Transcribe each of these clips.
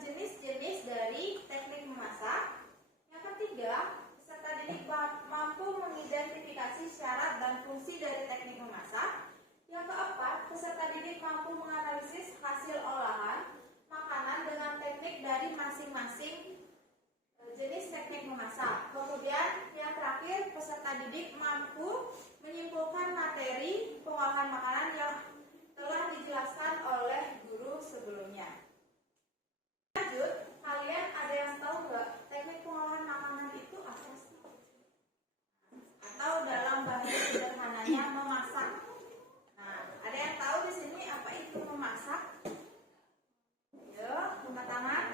jenis-jenis dari teknik memasak. Yang ketiga, peserta didik mampu mengidentifikasi syarat dan fungsi dari teknik memasak. Yang keempat, peserta didik mampu menganalisis hasil olahan makanan dengan teknik dari masing-masing jenis teknik memasak. Kemudian yang terakhir, peserta didik mampu menyimpulkan materi pengolahan makanan yang telah dijelaskan oleh guru sebelumnya. Lanjut, kalian ada yang tahu nggak teknik pengolahan makanan itu apa sih? Atau dalam bahasa sederhananya memasak. Nah, ada yang tahu di sini apa itu memasak? Ayo, angkat tangan.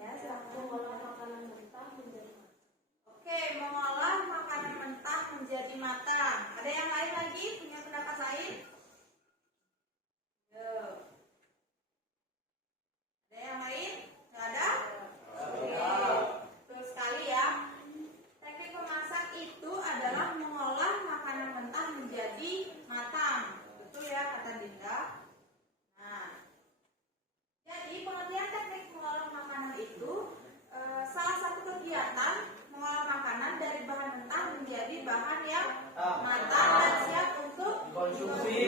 Ya, silakan. Mengolah makanan mentah menjadi matang. Oke, mengolah makanan mentah menjadi matang. Ada yang lain lagi? Punya pendapat lain? Ayo. Ada yang lain? Nggak ada? Oke. Terus sekali ya. Teknik memasak itu adalah mengolah makanan mentah menjadi matang. Betul ya kata Dinda? Nah, jadi pengertian teknik mengolah makanan itu salah satu kegiatan mengolah makanan dari bahan mentah menjadi bahan yang matang dan siap untuk dikonsumsi.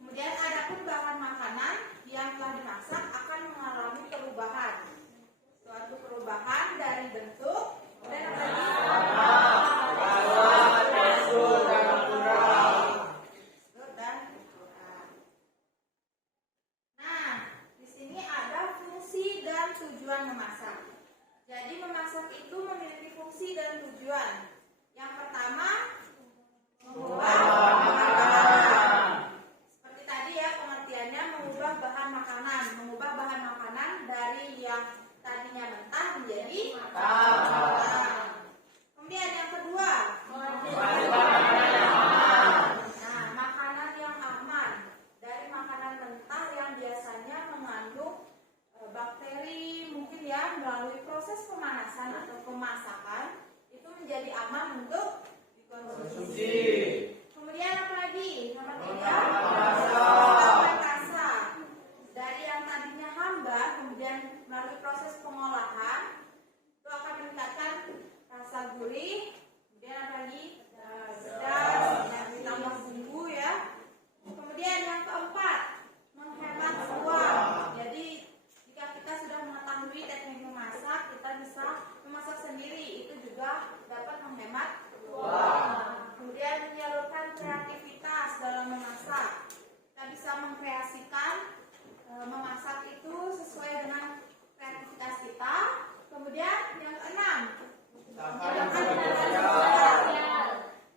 Kemudian adapun bahan makanan yang telah dimasak akan mengalami perubahan. Suatu perubahan dari bentuk dan tujuan memasak. Jadi memasak itu memiliki fungsi dan tujuan. Yang pertama, mengubah bahan makanan. Seperti tadi ya pengertiannya, mengubah bahan makanan. Mengubah bahan makanan dari yang tadinya mentah menjadi matang. Kemudian yang kedua, nah, makanan yang aman. Dari makanan mentah yang biasanya mengandung bakteri, mungkin ya melalui proses pemanasan atau pemasakan itu menjadi aman untuk dikonsumsi. Kemudian apa lagi? Nomor 3, rasa. Dari yang tadinya hambar kemudian melalui proses pengolahan itu akan meningkatkan rasa gurih. Kemudian apa lagi? Pedas, yang ditambah bumbu ya. Kemudian yang keempat, menghemat uang. Jadi kita sudah mengetahui teknik memasak, kita bisa memasak sendiri, itu juga dapat menghemat uang. Kemudian menyalurkan kreativitas dalam memasak, kita bisa mengkreasikan memasak itu sesuai dengan kreativitas kita. Kemudian yang keenam,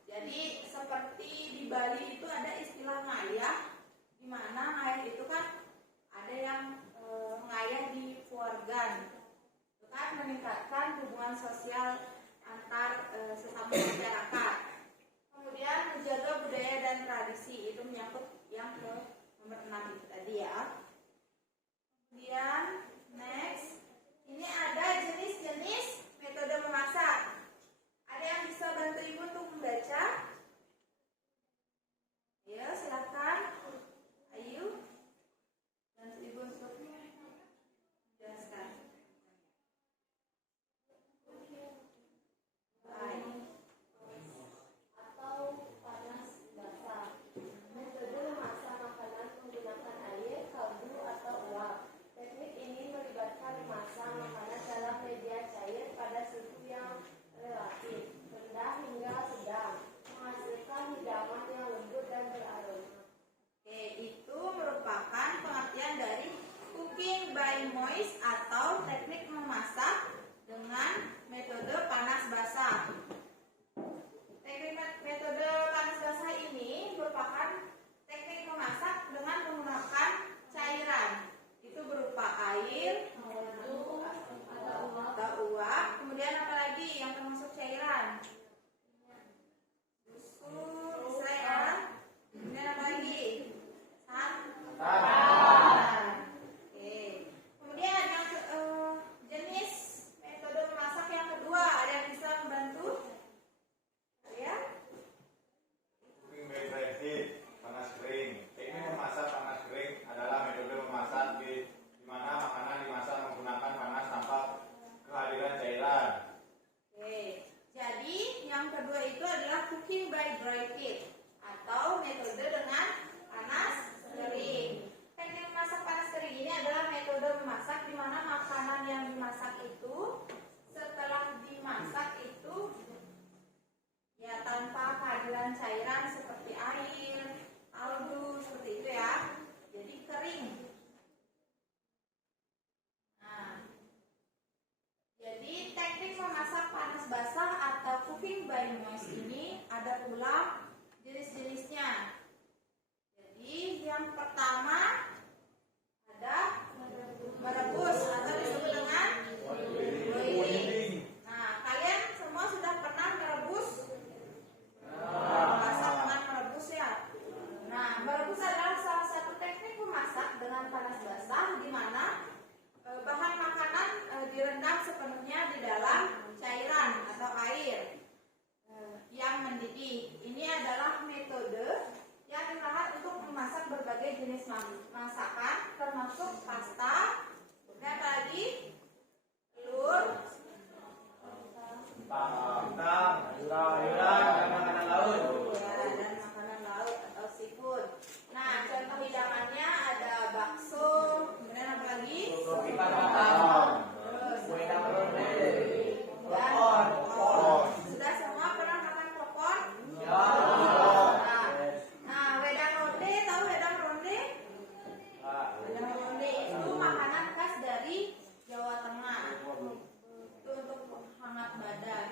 jadi seperti di Bali itu ada istilah ngayah, di mana ngayah itu kan ada yang ngayah di keluarga, itu kan meningkatkan hubungan sosial antar sesama masyarakat. Kemudian menjaga budaya dan tradisi, itu menyangkut yang ke nomor 6 itu tadi ya. Kemudian next, ini ada jenis-jenis metode memasak. Ada yang bisa bantu ibu untuk membaca? Ya, silakan. Ayo, bantu ibu untuk jelaskan. Atau panas basah. Metode memasak makanan menggunakan air, kaldu atau uap. Teknik ini melibatkan memasak makanan dalam media cair pada suhu yang relatif rendah hingga sedang, menghasilkan hidangan yang lembut dan beraroma. panas basah, di mana bahan makanan direndam sepenuhnya di dalam cairan atau air yang mendidih. Ini adalah metode yang digunakan untuk memasak berbagai jenis masakan, termasuk pasta, dan lagi telur, sayuran, dan makanan laut. dan makanan laut atau seafood. Nah, contoh hidangannya ada bakso, kemudian apa lagi? Ikan bakar, Terus kue ronde, dan popcorn. popcorn. Sudah semua pernah makan popcorn? Ya. Nah, wedang ronde, tahu wedang ronde? Wedang ronde itu makanan khas dari Jawa Tengah. Itu untuk menghangat badan.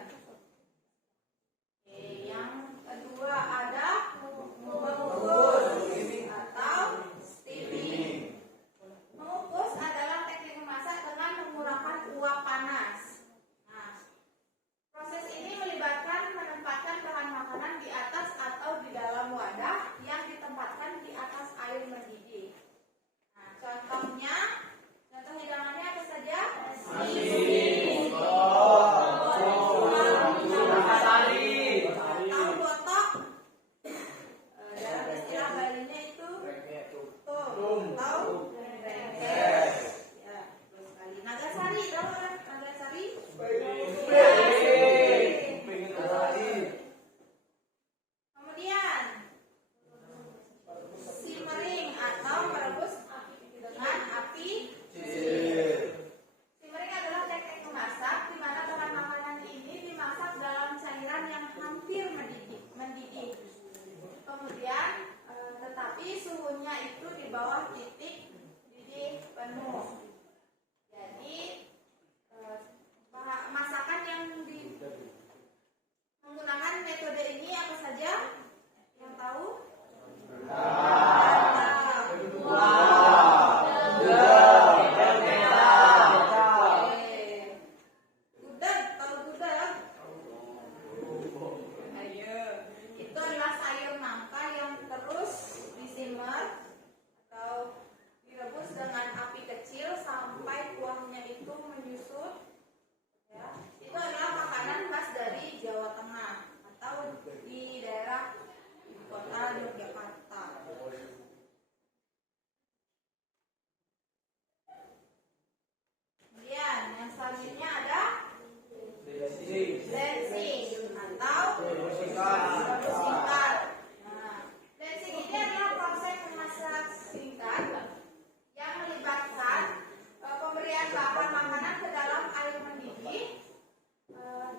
Oke, yang kedua ada mengukus atau steaming. Mengukus adalah teknik memasak dengan menggunakan uap panas. Nah, proses ini melibatkan menempatkan bahan makanan di atas atau di dalam wadah yang ditempatkan di atas air mendidih. Nah, contohnya, contoh hidangannya apa saja? Tahu botok? Dalam istilah Balinya itu tum. Tahu? Rengges. Ya, betul sekali. Nagasari, tahu kan Nagasari? Kemudian simmering atau merebus dengan api kecil. Simmering adalah teknik memasak di mana bahan makanan ini dimasak dalam cairan yang hampir mendidih. Kemudian tetapi suhunya itu di bawah titik didih penuh. Jadi masakan yang menggunakan metode ini apa saja? Yang tahu? Gudeg, tahu gudeg? Ayo. Itu adalah sayur nangka yang terus disimmer atau direbus dengan api kecil sampai kuahnya itu menyusut. Ya. Itu adalah makanan khas dari Jawa Tengah atau di daerah ibu kota Yogyakarta. Kemudian yang selanjutnya ada blanching atau rebus singkat. Nah, blanching ini adalah proses memasak singkat yang melibatkan pemberian bahan makanan ke dalam air mendidih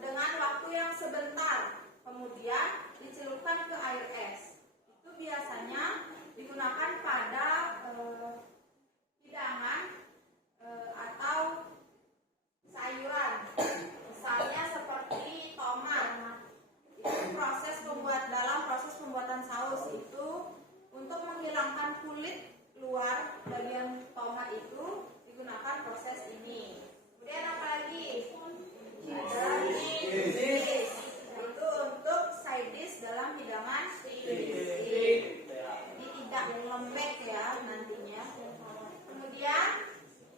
dengan waktu yang sebentar, kemudian dicelupkan ke air es. Itu biasanya digunakan pada hidangan atau sayuran, misalnya seperti tomat. Itu dalam proses pembuatan saus itu untuk menghilangkan kulit luar bagian tomat itu digunakan proses ini. Kemudian apa lagi? Cheese. Itu untuk side dish dalam hidangan steak. Jadi tidak lembek ya nantinya. Kemudian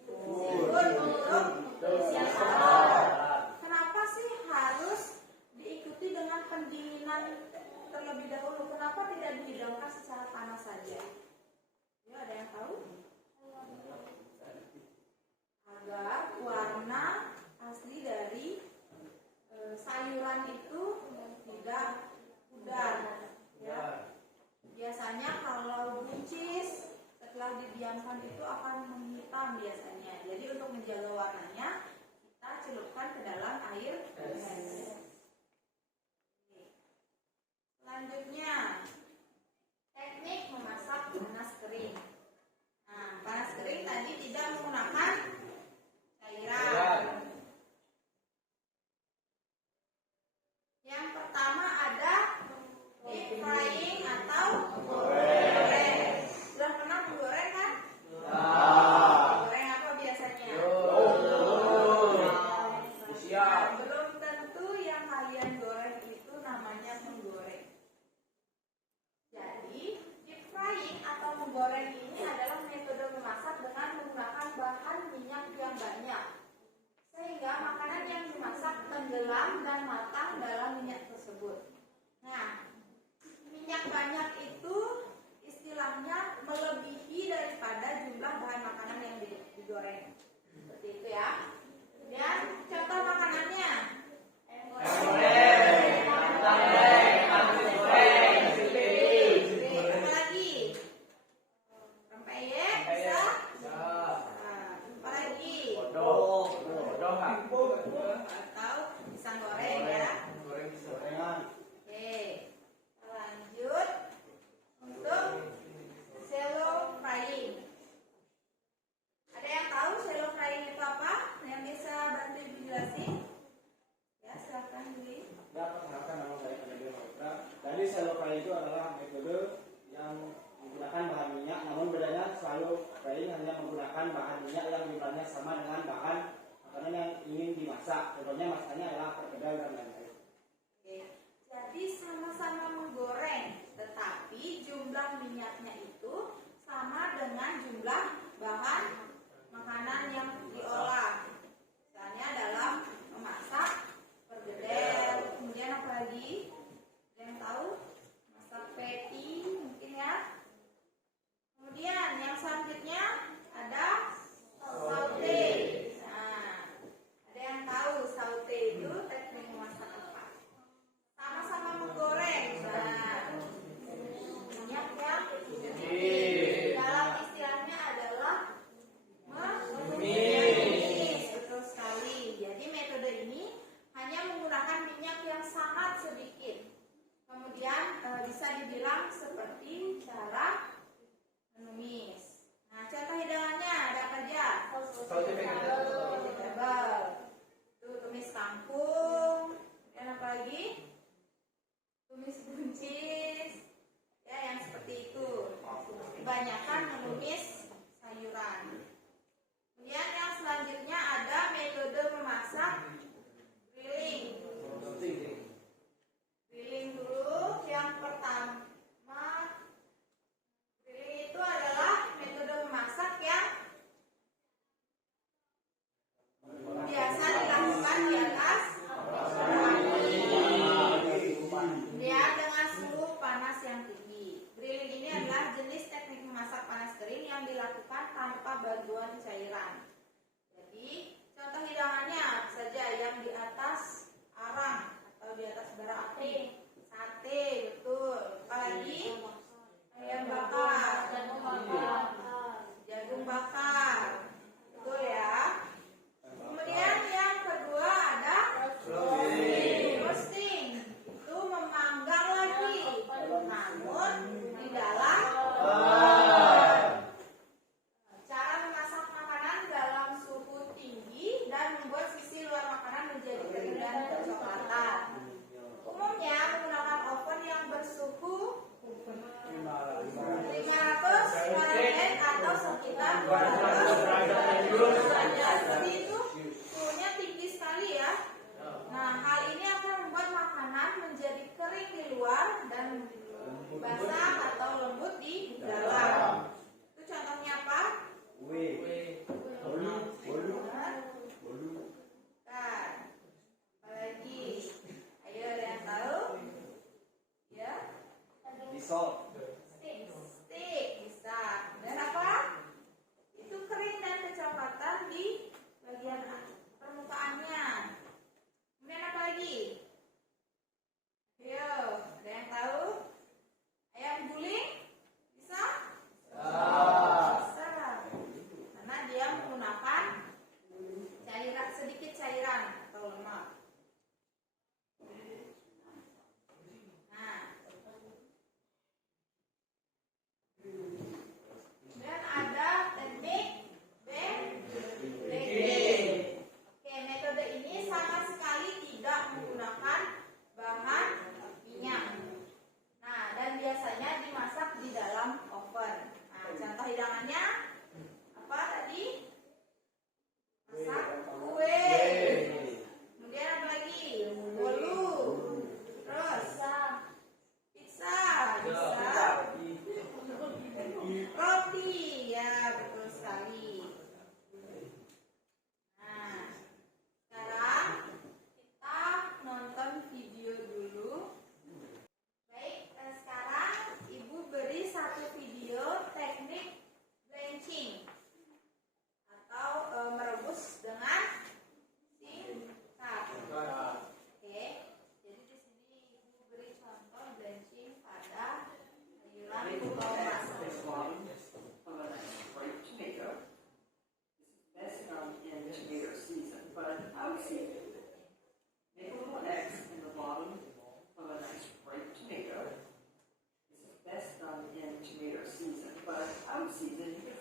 seafood untuk isian salad. Kenapa sih harus diikuti dengan pendinginan terlebih dahulu? Kenapa tidak dihidangkan secara panas saja? Ya, ada yang tahu? Agar warna asli dari sayuran itu tidak pudar. Ya. Biasanya kalau buncis setelah didiamkan itu akan menghitam biasanya. Jadi untuk menjaga warnanya kita celupkan ke dalam air es. Selanjutnya teknik memasak panas kering. Nah, panas kering tadi tidak menggunakan cairan. Yang pertama ada deep frying atau menggoreng. Sudah pernah menggoreng kan? Menggoreng apa biasanya? Belum tentu yang kalian goreng itu namanya menggoreng. Jadi deep frying atau menggoreng ini adalah metode memasak makanan yang dimasak tenggelam dan matang dalam minyak tersebut. Nah, minyak banyak itu istilahnya melebihi daripada jumlah bahan makanan yang digoreng. Seperti itu ya. Dan contoh makanannya. Atau pisang goreng ya. Oke, lanjut untuk shallow frying. Ada yang tahu shallow frying itu apa? Yang bisa bantu ibu jelasin? Ya, silakan Dwi. Ya, perkenalkan nama saya Kanadil Mahendra. Jadi shallow fry itu adalah metode yang menggunakan bahan minyak, namun bedanya shallow frying hanya menggunakan bahan minyak yang jumlahnya sama dengan bahan makanan yang ingin dimasak. Contohnya masakannya adalah perkedel dan lain-lain. Oke, jadi sama-sama menggoreng, tetapi jumlah minyaknya itu sama dengan jumlah bahan makanan yang diolah. Misalnya dalam memasak perkedel, kemudian apa lagi? Ada yang tahu? Masak patty mungkin ya. Kemudian yang selanjutnya ada saute. Nah, ada yang tahu saute itu teknik memasak apa? Sama-sama menggoreng. Nah, minyak yang dalam istilahnya adalah menumis. Betul sekali. Jadi metode ini hanya menggunakan minyak yang sangat sedikit. Kemudian bisa dibilang seperti cara menumis. Nah, contoh hidangannya ada apa aja? Vegetable. Itu tumis kangkung. Dan apa lagi? Tumis buncis. Ya, yang seperti itu. Kebanyakan menumis sayuran. Kemudian yang selanjutnya ada metode memasak grilling. Grilling dulu. Yang pertama, grilling itu adalah metode memasak yang biasa dilakukan di atas dia dengan suhu panas yang tinggi. Grilling ini adalah jenis teknik memasak panas kering yang dilakukan tanpa bantuan cairan. Jadi, contoh hidangannya apa saja yang di atas arang atau di atas bara api. Sate, betul. Apalagi ayam bakar, jagung bakar, betul ya. Kemudian yang kedua ada roasting. Itu memanggang lagi, namun di dalam cara memasak makanan dalam suhu tinggi dan membuat sisi luar makanan menjadi kering dan kecoklatan. Umumnya menggunakan oven yang bersuhu 500 Fahrenheit atau sekitar 200 derajat. Seperti itu, suhunya tinggi sekali ya. Nah, hal ini akan membuat makanan menjadi kering di luar dan basah atau lembut di dalam. Itu contohnya apa? Kan. Apalagi? Ayo, ada yang tahu? Ya? Steak bisa. Dan apa? Itu kering dan kecoklatan di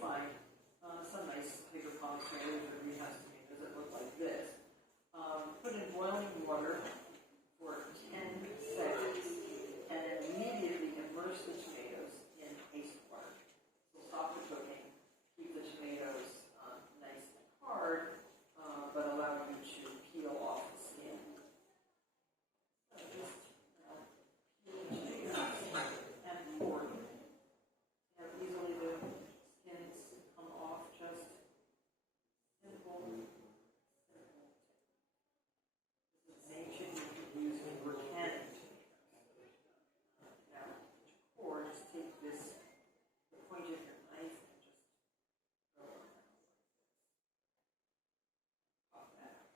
find some nice hydroponic tomatoes or greenhouse tomatoes that look like this. Put in boiling water for 10 seconds and then immediately immerse the tomatoes in ice water. So stop the cooking, keep the tomatoes nice and hard, but allow you to peel off the skin. So just peel the tomatoes and pour them. Easily the skins come off, just simple. This is the same chicken you can use when we're canning tomatoes. Now, or just take this, the point of your knife and just go around like this. Pop that out.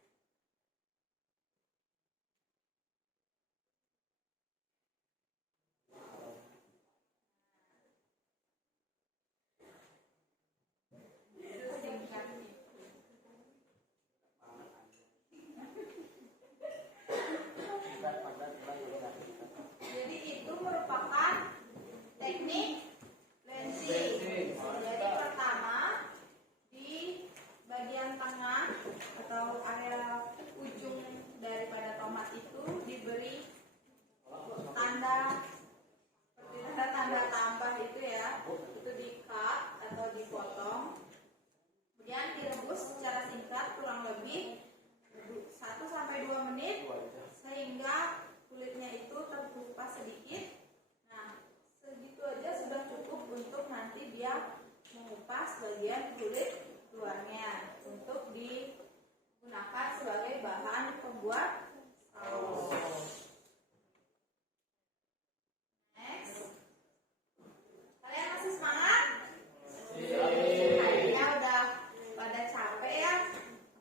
Jadi itu merupakan teknik blenching. Jadi pertama di bagian tengah atau area ujung daripada tomat itu diberi tanda seperti tanda tambah itu ya, itu di cut atau dipotong. Kemudian direbus secara singkat kurang lebih 1-2 menit sehingga kulitnya itu terkelupas sedikit. Nah, segitu aja sudah cukup untuk nanti dia mengupas bagian kulit luarnya untuk digunakan sebagai bahan pembuat saus. Next, kalian masih semangat? Kayaknya udah pada capek ya.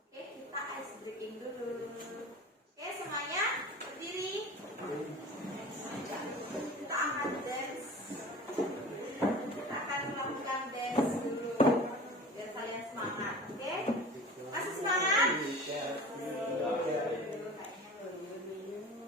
Oke, kita ice breaking dulu. Oke, semuanya berdiri. Kita akan dance. Kita akan melakukan dance dulu biar kalian semangat. Oke? Masih semangat? Kayaknya belum.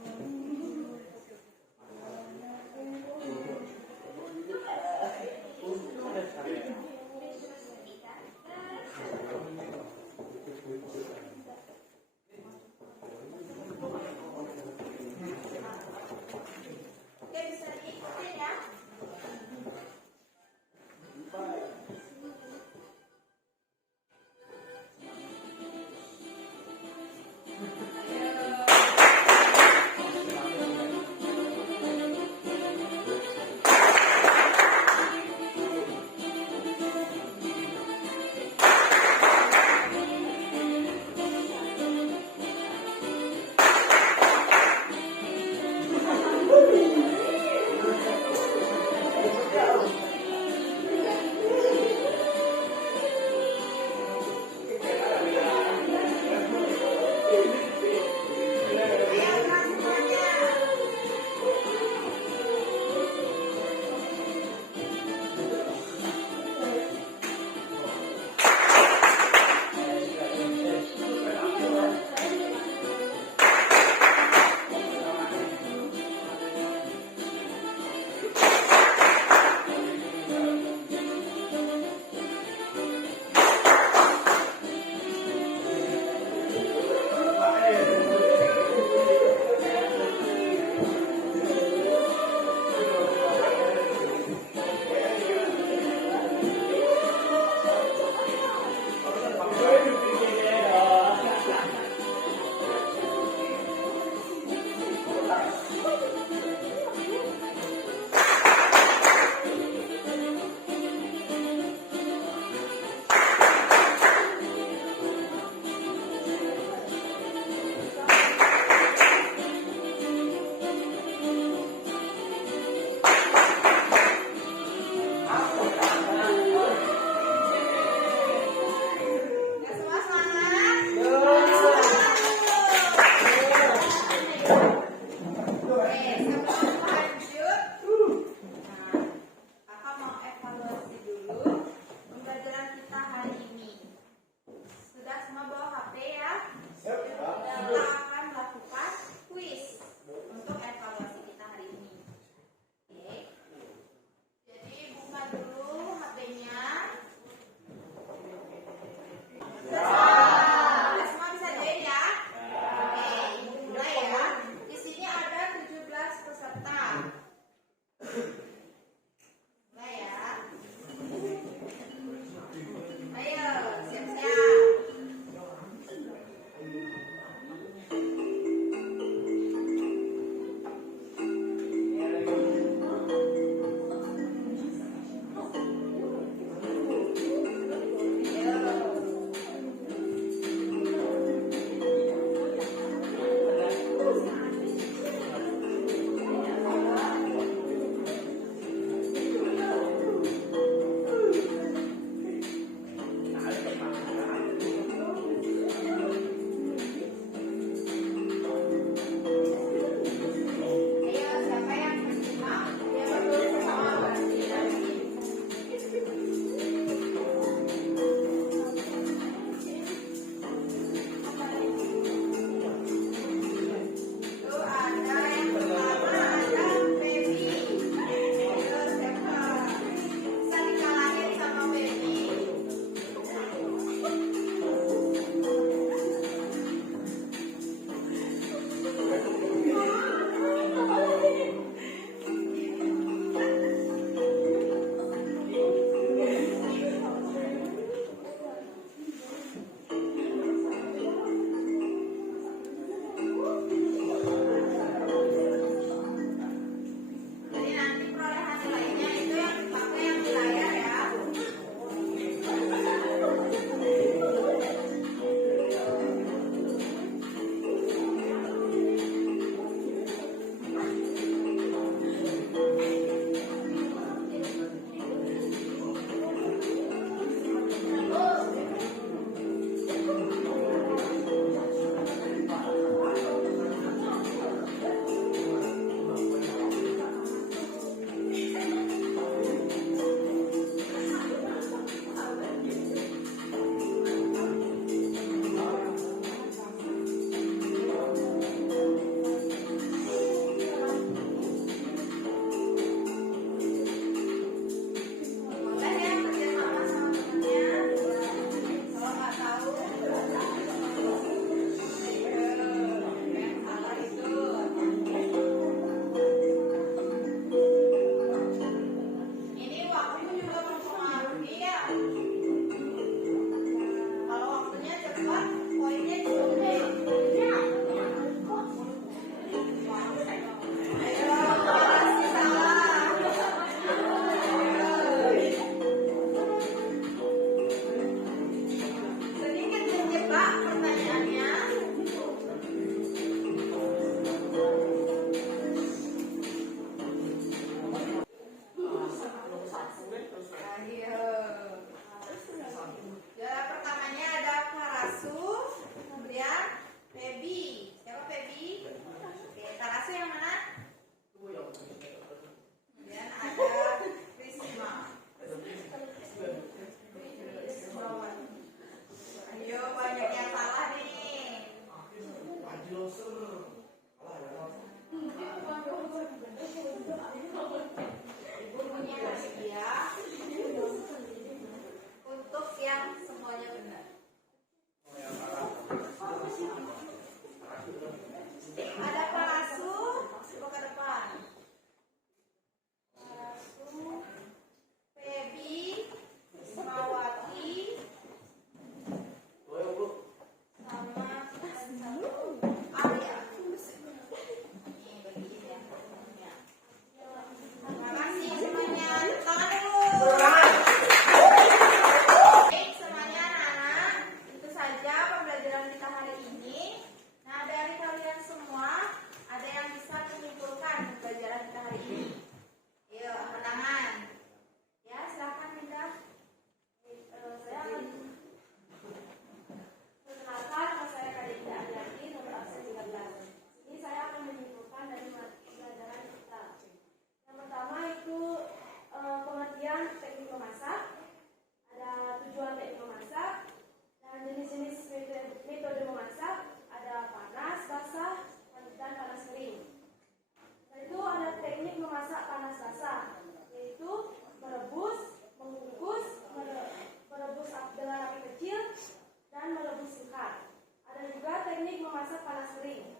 memasak panas kering.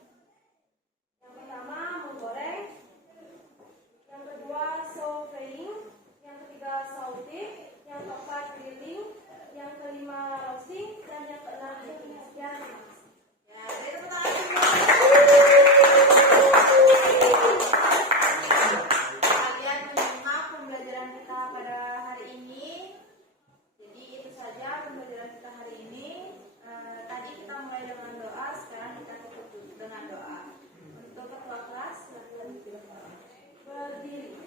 Yang pertama menggoreng, yang kedua sautéing, yang ketiga sauté, yang keempat grilling, yang kelima roasting, dan yang keenam cooking. Sekian. Ya, beri tepuk tangan semua. Kalian menyimak pembelajaran kita pada hari ini. Jadi itu saja pembelajaran kita hari ini. Tadi kita mulai dengan doa, sekarang kita tutup dengan doa. Untuk ketua kelas, silakan berdiri.